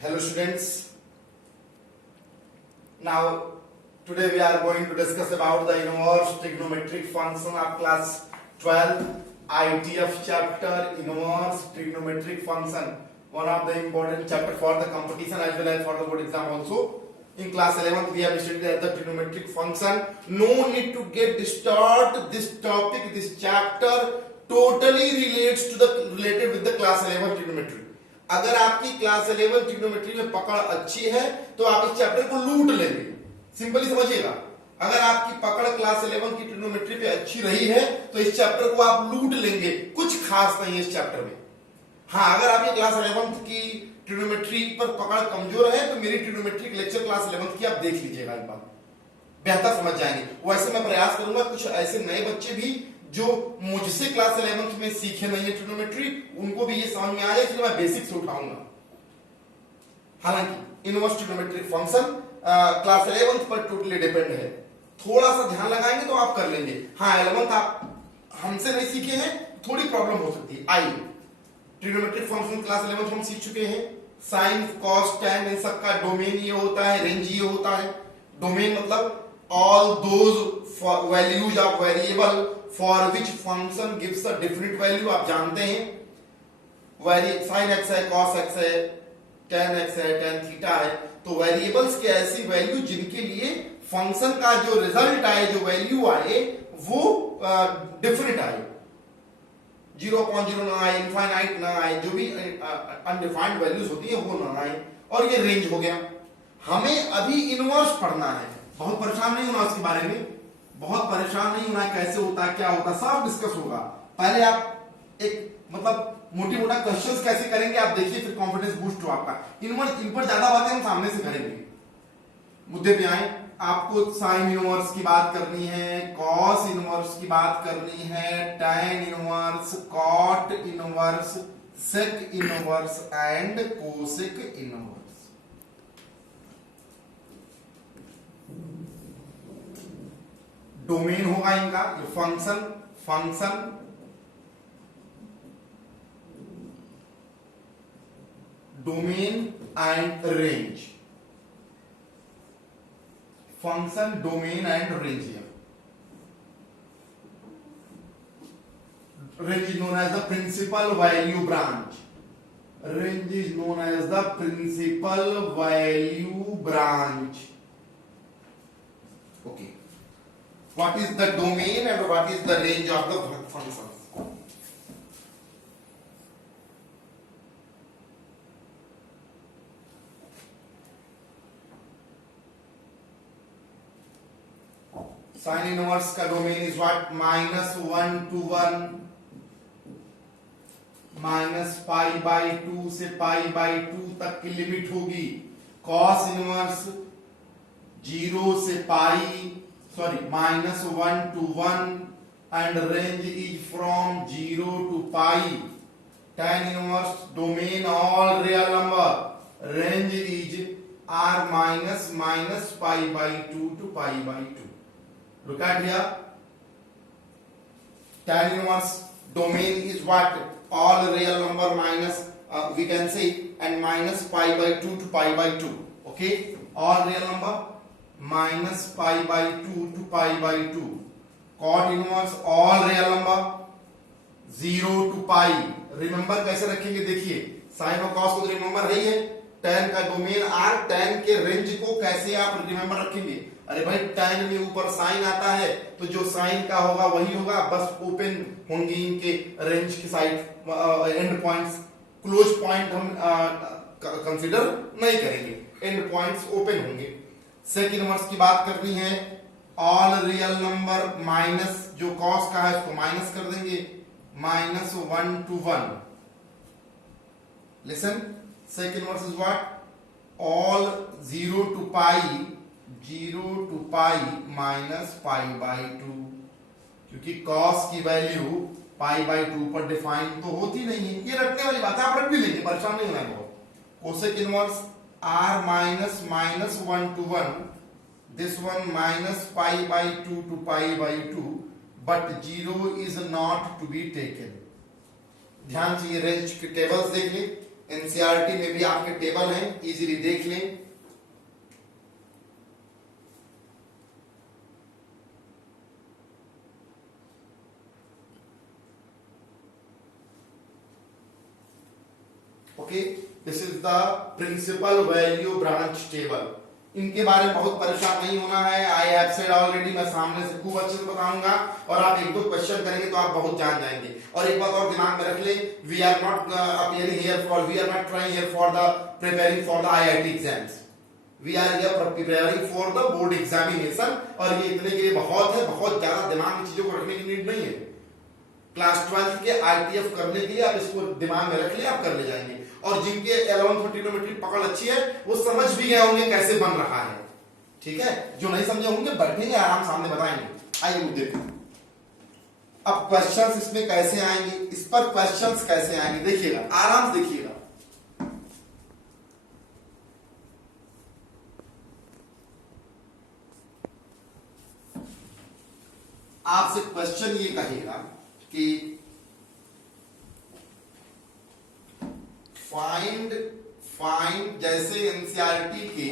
Hello students. Now today we are going to discuss about the inverse trigonometric function of class 12 ITF chapter, inverse trigonometric function, one of the important chapter for the competition as well as for the board exam also. In class 11th we have studied the trigonometric function. No need to get disturbed. This topic, this chapter totally related with the class 11 trigonometry. अगर आपकी class 11 trigonometry में पकड़ अच्छी है तो आप इस chapter को लूट लेंगे, सिंपली समझिएगा। अगर आपकी पकड़ क्लास 11 की ट्रिग्नोमेट्री पे अच्छी रही है तो इस चैप्टर को आप लूट लेंगे, कुछ खास नहीं है इस चैप्टर में। हाँ, अगर आपकी क्लास 11 की ट्रिग्नोमेट्री पर पकड़ कमजोर है तो मेरी ट्रिग्नोमेट्रिक लेक्चर क्लास 11 की आप देख लीजिएगा, एक बार बेहतर समझ जाएंगे। वैसे मैं प्रयास करूंगा कुछ ऐसे नए बच्चे भी जो मुझसे क्लास 11 में सीखे नहीं है ट्रिग्नोमेट्री, उनको भी ये समझ में आ जाए, इसलिए मैं बेसिक्स उठाऊंगा। हालांकि इनवर्स ट्रिग्नोमेट्रिक फंक्शन क्लास 11 पर टोटली डिपेंड है। थोड़ा सा ध्यान लगाएंगे तो आप कर लेंगे। हाँ, 11th आप हमसे नहीं सीखे हैं, थोड़ी प्रॉब्लम हो सकती है। आइए, ट्रिग्नोमेट्रिक फंक्शन क्लास 11 हम सीख चुके हैं। साइन, कॉस, टैन, इन सबका डोमेन ये होता है, रेंज ये होता है। डोमेन मतलब all those values of variable for which function gives a different value। आप जानते हैं sin x है, cos x है, tan x है, tan थीटा है। तो वेरिएबल्स के ऐसी वैल्यू जिनके लिए फंक्शन का जो रिजल्ट आए, जो वैल्यू आए वो डिफरेंट आए, 0.0 ना आए, इनफाइनाइट ना आए, जो भी अनडिफाइंड वैल्यूज होती है वो ना आए। और ये रेंज हो गया। हमें अभी इनवर्स पढ़ना है। बहुत परेशान नहीं होना उसके बारे में, बहुत परेशान नहीं होना कैसे होता है, क्या होता है, सब डिस्कस होगा। पहले आप एक मतलब मोटी मोटा क्वेश्चंस कैसे करेंगे आप देखिए, फिर कॉन्फिडेंस बूस्ट हो आपका। इनवर्स, इन पर ज्यादा बातें हम सामने से करेंगे। मुद्दे पे आए, आपको साइन इनवर्स की बात करनी है, कॉस इनवर्स की बात करनी है, tan inverse, cot inverse, sec inverse and cosec inverse. Domain होगा इनका, function domain and range, function domain and range. Range is known as the principal value branch. Range is known as the principal value branch. Okay, what is the domain and what is the range of the functions? Sin inverse का domain is what? -1 to 1, -π/2 से π/2 तक की limit होगी। cos inverse 0 से -1 to 1 and range is from 0 to pi। tan inverse domain all real number, range is r minus π/2 to π/2। Look at here, tan inverse domain is what? All real number minus we can say and minus π/2 to π/2। okay, all real number minus π/2 to π/2। cot inverse all real number 0 to pi। Remember कैसे रखेंगे देखिए, sign और cos को तो remember है ही है। tan का domain r, tan के रेंज को कैसे आप रिमेंबर रखेंगे? अरे भाई, tan में ऊपर साइन आता है तो जो साइन का होगा वही होगा, बस ओपन होंगी इनके रेंज की side, and points. Close point हम कंसीडर नहीं करेंगे, एंड पॉइंट्स ओपन होंगे। सेक इनवर्स की बात करनी है, ऑल रियल नंबर माइनस जो कॉस का है उसको माइनस कर देंगे, -1 to 1। Listen, sec inverse is what? All 0 to pi minus π/2, क्योंकि कॉस की वैल्यू π/2 पर डिफाइन तो होती नहीं है। ये रखने वाली बात है, आप रख भी लेंगे, परेशान नहीं होना है। Cosec inverse r -1 to 1, this one -π/2 to π/2, but 0 is not to be taken। ध्यान से ये रेंज के टेबल्स देख ले। एनसीईआरटी में भी आपके टेबल हैं, इजीली देख लें। Okay, this is the principal value branch table. इनके बारे में बहुत परेशान नहीं होना है, आई हैव सेड ऑलरेडी, मैं सामने से खूब अच्छे से बताऊंगा और आप एक दो क्वेश्चन करेंगे तो आप बहुत जान जाएंगे। और एक बात और दिमाग में रख ले, we are not appearing here for, we are not trying here for the preparing for the IIT exams, we are here preparing for the board examination. और ये इतने के लिए बहुत है, बहुत ज्यादा दिमाग में चीजों को रखने की नीड नहीं है। क्लास 12 के आईटीएफ करने के लिए आप इसको दिमाग में रख ले, आप कर ले जाएंगे। और जिनके 11th ट्रिग्नोमेट्री पकड़ अच्छी है वो समझ भी गए होंगे कैसे बन रहा है, ठीक है। जो नहीं समझे होंगे बैठेंगे आराम सामने बताएंगे। आइए मुद्दे पे। अब क्वेश्चंस इसमें कैसे आएंगे, इस पर क्वेश्चंस कैसे आएंगे देखिएगा, आराम से देखिएगा। आपसे क्वेश्चन ये कहेगा कि फाइंड जैसे एनसीईआरटी के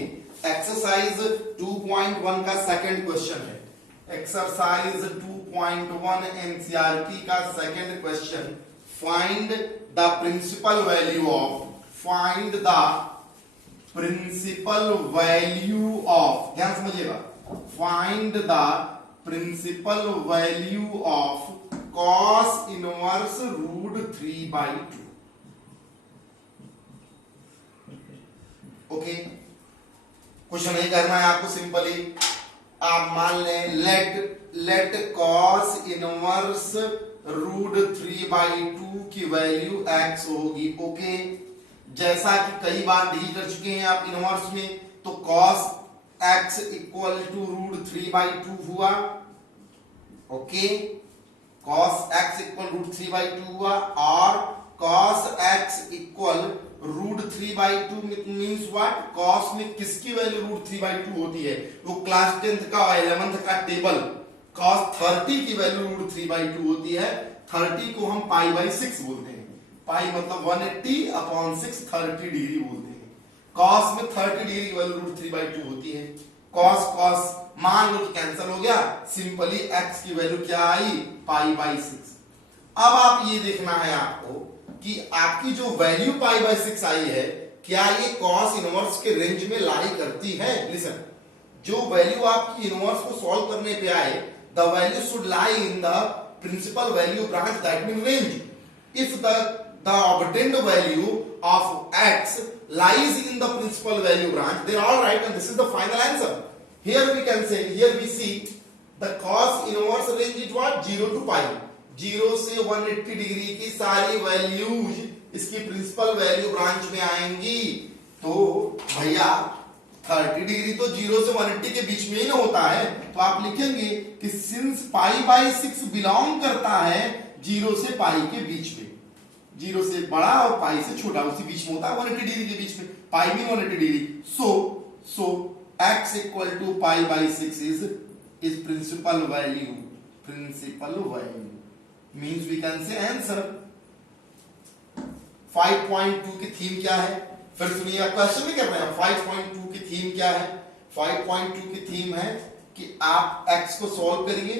एक्सरसाइज 2.1 का सेकंड क्वेश्चन है, एक्सरसाइज 2.1 एनसीईआरटी का second question, find the principal value of, find the principal value of, ध्यान समझिएगा, find the principal value of cos inverse √3/2। Okay, कुछ नहीं करना है आपको, सिंपली आप मान लें लेट cos इनवर्स √3/2 की वैल्यू x होगी। ओके, जैसा कि कई बार डील कर चुके हैं आप इनवर्स में, तो cos x इक्वल टू √3/2 हुआ। ओके, cos x इक्वल √3/2 हुआ और cos x equal √3/2 means what, cos में किसकी वैल्यू √3/2 होती है, वो क्लास 10th का और 11th का टेबल, cos 30 की वैल्यू √3/2 होती है। 30 को हम π/6 बोलते हैं, पाई मतलब 180/6 30 डिग्री बोलते हैं। cos में 30 डिग्री की वैल्यू √3/2 होती है। cos मान लो कैंसिल हो गया, सिंपली x की वैल्यू क्या आई, π/6। अब आप ये देखना है आपको कि आपकी जो वैल्यू π/6 आई है, क्या ये cos इनवर्स के रेंज में लाई करती है। लिसन, जो वैल्यू आपकी इनवर्स को सॉल्व करने पे आए, the value should lie in the principal value branch, that mean range. If the obtained value of x lies in the principal value branch, then all right, and this is the final answer. Here we can say, here we see the cos inverse range is what, 0 to pi, 0 से 180 degree की सारी values इसकी principal value branch में आएंगी। तो भैया 30 degree तो 0 से 180 के बीच में ही ना होता है, तो आप लिखेंगे कि सिंस π/6 बिलोंग करता है 0 से पाई के बीच में, 0 से बड़ा और पाई से छोटा, उसी बीच में होता है 180 डिग्री के बीच में, पाई में 180 degree. So x equal to π/6 is principal value, principal value means we can say answer। 5.2 की थीम क्या है, फिर सुनिए, क्वेश्चन नहीं कर रहे हैं। 5.2 की थीम क्या है, 5.2 की थीम है कि आप x को सॉल्व करिए,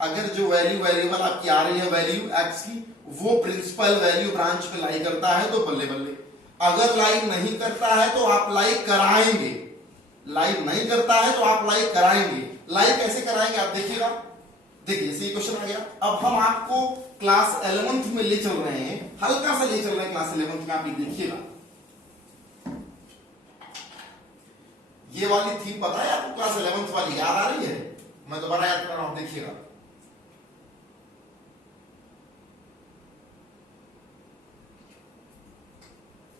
अगर जो वैल्यू वेरिएबल आपकी आ रही है वैल्यू x की, वो प्रिंसिपल वैल्यू ब्रांच पे लाई करता है तो बल्ले बल्ले, अगर लाई नहीं करता है तो आप लाई कराएंगे, लाई नहीं करता है तो आप लाई कराएंगे। लाई कैसे कराएंगे आप देखिएगा, देखिए सही क्वेश्चन आ गया। अब हम आपको क्लास 11th में ले चल रहे हैं, हल्का सा ले चल रहे हैं क्लास 11th में, आप देखिएगा ये वाली थीम पता है आपको, क्लास 11th वाली याद आ रही है, मैं दोबारा याद कर रहा हूं, देखिएगा।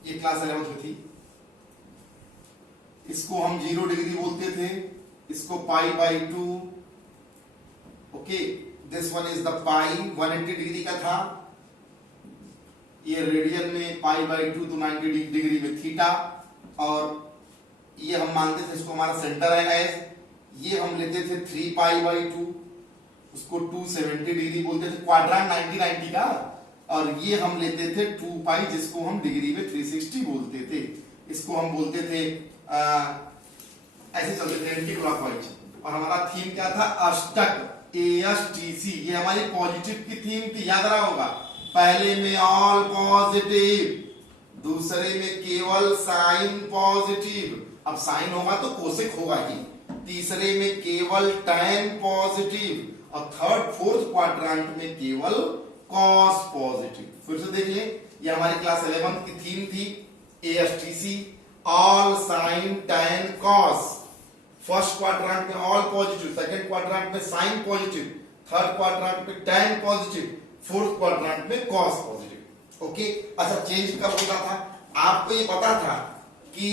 ये क्लास 11th में थी, इसको हम 0 डिग्री बोलते थे, इसको π/2। Okay, this one is the pi, 180 degree का था, ये रेडियन में π/2 तो 90 डिग्री में थीटा, और ये हम मानते थे इसको हमारा सेंटर है एज, ये हम लेते थे 3π/2, उसको 270 डिग्री बोलते थे, क्वाड्रेंट 90 का, और ये हम लेते थे 2 पाई, जिसको हम डिग्री में 360 बोलते थे। इसको हम बोलते थे ऐसे चलते थे एंटी क्लॉकवाइज। और हमारा थीम क्या था? अष्टक, ASTC। ये हमारी पॉजिटिव की थीम थी, याद रहा होगा। पहले में ऑल पॉजिटिव, दूसरे में केवल साइन पॉजिटिव, अब साइन होगा तो कोसेक होगा ही, तीसरे में केवल टैन पॉजिटिव, और थर्ड फोर्थ क्वाड्रेंट में केवल कॉस पॉजिटिव। फिर से देखिए, ये हमारी क्लास 11 की थीम थी, ASTC, all sign tan cos. First quadrant में ऑल पॉजिटिव, सेकंड क्वाड्रेंट में साइन पॉजिटिव, थर्ड क्वाड्रेंट में टैन पॉजिटिव, फोर्थ क्वाड्रेंट में कॉस पॉजिटिव। ओके, अच्छा चेंज कब होता था? आपको ये पता था कि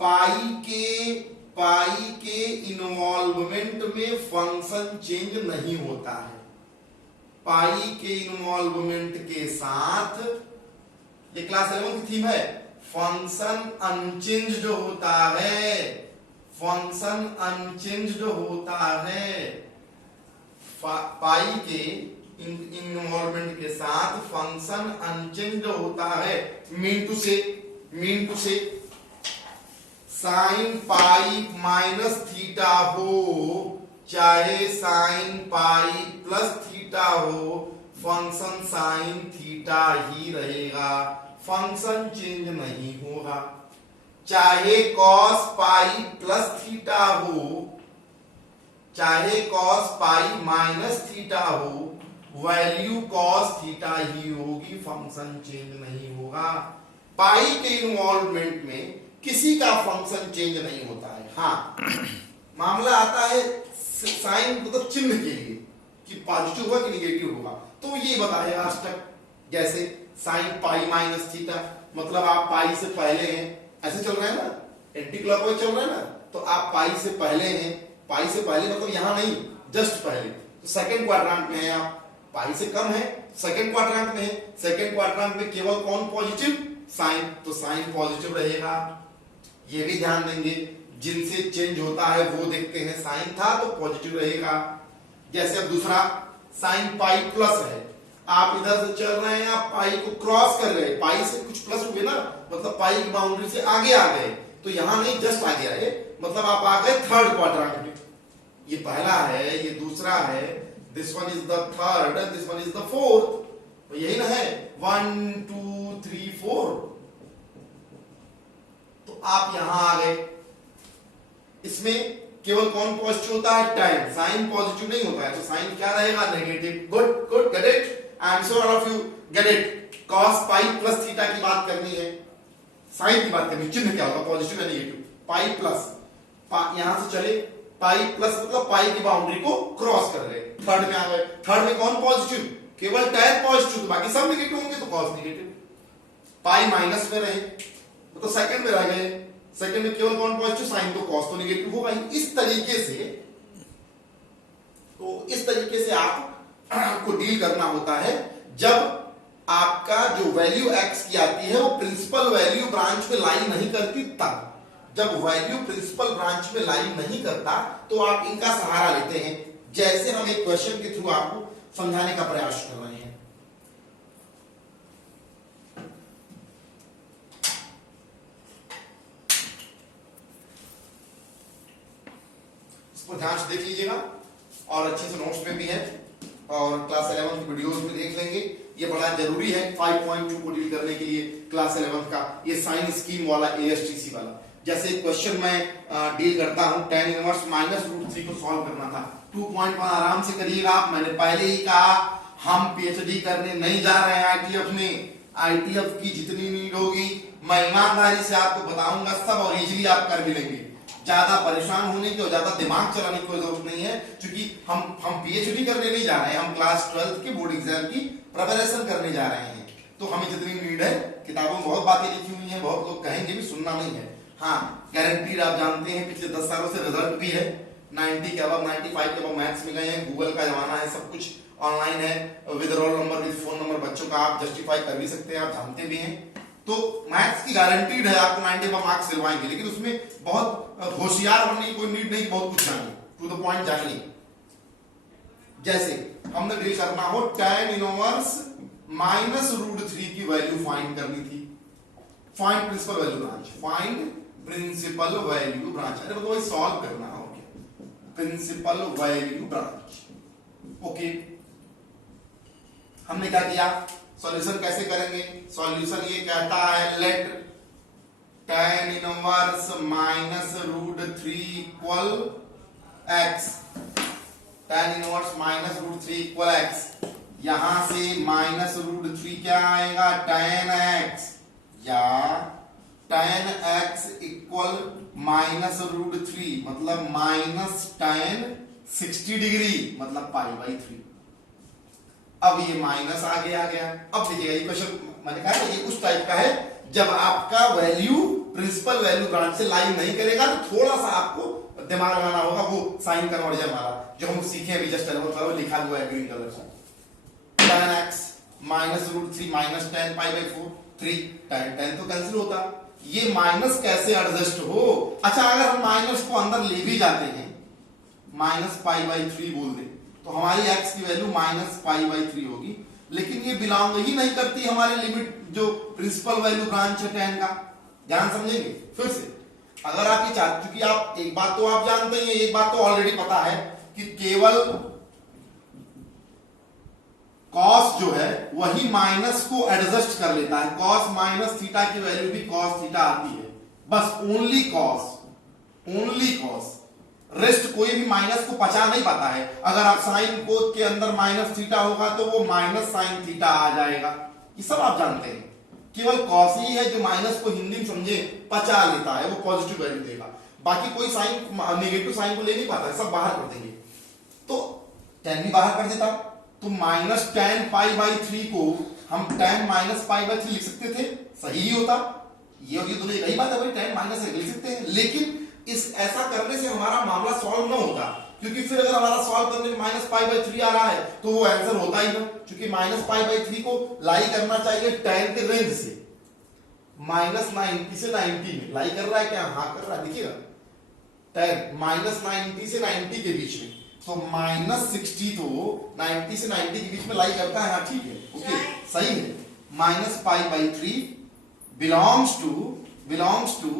पाई के इन्वॉल्वमेंट में फंक्शन चेंज नहीं होता है। पाई के इन्वॉल्वमेंट के साथ, ये क्लास 11 की थीम है, फंक्शन अनचेंज जो होता है, फंक्शन अनचेंज जो होता है, पाई के इन्वॉल्वमेंट के साथ फंक्शन अनचेंज जो होता है। मीन टू से साइन पाई माइनस थीटा हो चाहे साइन पाई प्लस थीटा हो, फंक्शन साइन थीटा ही रहेगा, फंक्शन चेंज नहीं होगा। चाहे कॉस पाई प्लस थीटा हो चाहे कॉस पाई माइनस थीटा हो, वैल्यू कॉस थीटा ही होगी, फंक्शन चेंज नहीं होगा। पाई के इन्वॉल्वमेंट में किसी का फंक्शन चेंज नहीं होता है। हाँ, मामला आता है साइन मतलब चिन्ह के लिए कि पॉजिटिव होगा कि निगेटिव होगा, तो ये बताया आज तक। जैसे साइन पाई माइनस थीटा, मतलब आप पाई से पहले हैं, ऐसे चल रहे हैं ना, एंटी क्लॉकवाइज चल रहा है ना, तो आप पाई से पहले हैं, पाई से पहले मतलब यहां नहीं, जस्ट पहले, तो सेकंड क्वाड्रेंट में है आप, पाई से कम है, सेकंड क्वाड्रेंट में है, सेकंड क्वाड्रेंट में केवल कौन पॉजिटिव? साइन, तो साइन पॉजिटिव रहेगा। ये भी ध्यान देंगे, जिनसे चेंज होता है वो देखते हैं, साइन था तो पॉजिटिव रहेगा। जैसे अब दूसरा साइन पाई प्लस है, आप इधर से चल रहे हैं, आप पाई को क्रॉस कर रहे हैं, पाई से कुछ प्लस हुए ना, मतलब पाई की बाउंड्री से आगे आ गए, तो यहां नहीं जस्ट आगे आए, मतलब आप आ गए थर्ड क्वाड्रेंट में। ये पहला है, ये दूसरा है, this one is the third, this one is the fourth, यही ना है, 1 2 3 4, तो आप यहां आ गए। इसमें केवल कौन पॉजिटिव होता है? टैन, साइन पॉजिटिव नहीं होता है, तो साइन क्या रहेगा? Negative. Good good, get it, I am sure all of you get it. Cos pi plus theta की बात करनी है, साइन की बात करनी, चिन्ह क्या होगा? पॉजिटिव या नेगेटिव? पाई प्लस, यहां से चले, पाई प्लस मतलब पाई की बाउंड्री को क्रॉस कर रहे, थर्ड में आ गए, थर्ड में कौन पॉजिटिव? केवल टैन पॉजिटिव, तो बाकी सब नेगेटिव होंगे, तो कॉस नेगेटिव। पाई माइनस में रहे तो सेकंड में रह गए, सेकंड में केवल कौन पॉजिटिव? साइन, तो कॉस तो नेगेटिव होगा ही। इस तरीके से आपको डील करना होता है। जब आपका जो वैल्यू एक्स की आती है वो प्रिंसिपल वैल्यू ब्रांच में लाई नहीं करती, तब जब वैल्यू प्रिंसिपल ब्रांच में लाई नहीं करता तो आप इनका सहारा लेते हैं, जैसे हम एक क्वेश्चन के थ्रू आपको समझाने का प्रयास कर रहे हैं। इसको ध्यान से देख लीजिएगा, और अच्छे से नोट्स में भी है, और क्लास 11 की वीडियोस भी देख लेंगे। ये बड़ा जरूरी है 5.2 को डील करने के लिए, क्लास 11 का ये साइन स्कीम वाला, ASTC वाला। जैसे क्वेश्चन मैं डील करता हूं, tan इनवर्स -√3 को सॉल्व करना था, 2.1 आराम से करिएगा आप। मैंने पहले ही कहा हम PhD करने नहीं जा रहे हैं ITF में, ITF की जितनी नीड होगी मैं ईमानदारी से आपको बताऊंगा सब, और इजीली आप कर भी लेंगे। ज्यादा परेशान होने की और ज्यादा दिमाग चलाने की कोई जरूरत नहीं है, क्योंकि हम PhD करने नहीं जा रहे हैं, हम क्लास 12 के बोर्ड एग्जाम की प्रिपरेशन करने जा रहे हैं। तो हमें जितनी नीड है, किताबों में बहुत बातें लिखी हुई हैं, बहुत लोग कहेंगे भी, सुनना नहीं है। हाँ, गारंटीड आप जानते हैं पिछले 10 सालों से रिजल्ट भी है, 90 के अबव, 95 के अबव मैथ्स में गए हैं। गूगल का जमाना है, सब कुछ ऑनलाइन है, with roll number, with phone number बच्चों का आप जस्टिफाई कर भी सकते हैं, आप जानते भी हैं। तो मैथ्स की गारंटीड है, आपको 90 पर मार्क्स दिलवाएंगे, लेकिन उसमें बहुत होशियार बनने की कोई नीड नहीं, बहुत कुछ जानिए, टू द पॉइंट जानिए। जैसे हमने डील करना हो tan इनवर्स माइनस रूट 3 की वैल्यू फाइंड करनी थी। Find principal value branch, find principal value branch, अरे मतलब वही सॉल्व करना हो प्रिंसिपल वैल्यू ब्रांच। ओके, हमने क्या किया, सॉल्यूशन कैसे करेंगे, सॉल्यूशन ये कहता है let tan inverse minus root 3 equal x, tan inverse minus root 3 equal x, यहां से माइनस रूट 3 क्या आएगा tan x, या tan x equal minus root 3 मतलब माइनस tan 60 डिग्री मतलब पाई बाई 3। अब ये माइनस आगे आ गया। अब देखिएगा ये क्वेश्चन मैंने कहा ये उस टाइप का है जब आपका वैल्यू प्रिंसिपल वैल्यू ब्रांच से लाइन नहीं करेगा तो थोड़ा सा आपको दिमाग लगाना होगा, वो साइन कन्वर्जन वाला जो हम सीखे अभी जस्ट लिखा हुआ है ग्रीन कलर से, tan x minus root 3 minus tan pi by 4 3 tan तो कैंसिल होता, ये माइनस कैसे एडजस्ट हो। अच्छा अगर हम माइनस को अंदर ले भी जाते हैं, माइनस पाई बाई 3 बोल दे तो हमारी x की वैल्यू माइनस पाई बाई 3 होगी, लेकिन ये बिलोंग ही नहीं करती हमारे लिमिट जो प्रिंसिपल वैल्यू ब्रांच है tan का। ध्यान समझेंगे फिर से, अगर आप ये चाहते, क्योंकि आप एक बात तो आप जानते हैं, एक बात तो ऑलरेडी पता है कि केवल cos जो है वही माइनस को एडजस्ट कर लेता है, cos माइनस थीटा की वैल्यू भी cos थीटा आती है, बस ओनली cos, रेस्ट कोई भी माइनस को पचा नहीं पाता है। अगर आप साइन कोस के अंदर माइनस थीटा होगा तो वो माइनस साइन थीटा आ जाएगा, ये सब आप जानते हैं। केवल कॉस ही है जो माइनस को हिंदी में समझे पचा लेता है, वो पॉजिटिव वैल्यू देगा, बाकी कोई साइन नेगेटिव साइन को ले नहीं पाता है, सब बाहर कर देंगे। तो tan भी बाहर कर देता, तो माइनस tan पाई बाई 3 को हम tan माइनस पाई बाई 3 लिख सकते थे, सही ही होता, ये और ये दोनों एक ही बात है भाई, tan माइनस लिख सकते हैं। लेकिन इस ऐसा करने से हमारा मामला सॉल्व न होता, क्योंकि फिर अगर हमारा सॉल्व करने में माइनस पाई बाई 3 आ रहा है तो वो आंसर होता ही ना, क्योंकि माइनस पाई बाई 3 को लाई करना चाहिए tan के रेंज से, माइनस 90 से 90 में लाई कर रहा है क्या, हाँ कर रहा है, देखिएगा tan माइनस 90 से 90 के बीच में, तो माइनस 60 तो 90 से 90 के बीच में लाई करता है, हाँ ठीक है, ओके सही है। Minus pi by 3 belongs to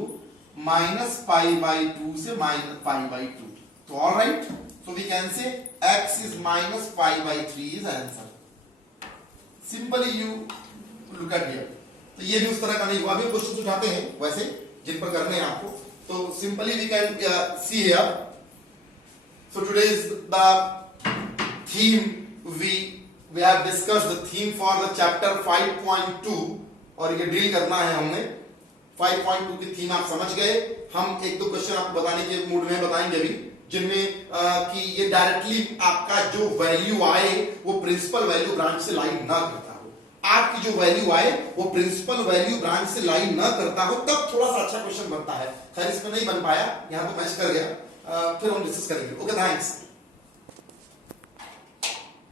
minus pi by 2 से माइनस पाई बाई 2, तो all right, so we can say x is minus pi by 3 is answer. Simply you look at here, तो ये भी उस तरह का नहीं हुआ, अभी क्वेश्चन उठाते हैं वैसे जिन पर करने हैं आपको, तो simply we can see here. So today is the theme we have discussed the theme for the chapter 5.2, और ये डील करना है हमने 5.2 की थीम आप समझ गए। हम एक दो क्वेश्चन आपको बताने के मूड में बताएंगे अभी, जिनमें कि ये डायरेक्टली आपका जो वैल्यू आए वो प्रिंसिपल वैल्यू ब्रांच से लाइन ना करता हो, आपकी जो वैल्यू आए वो प्रिंसिपल वैल्यू ब्रांच से लाइन ना करता हो, तब थोड़ा सा अच्छा क्वेश्चन बनता है। खैर इसमें नहीं बन पाया, यहाँ तो मैच कर गया, फिर हम डिस्कस करेंगे। Okay thanks.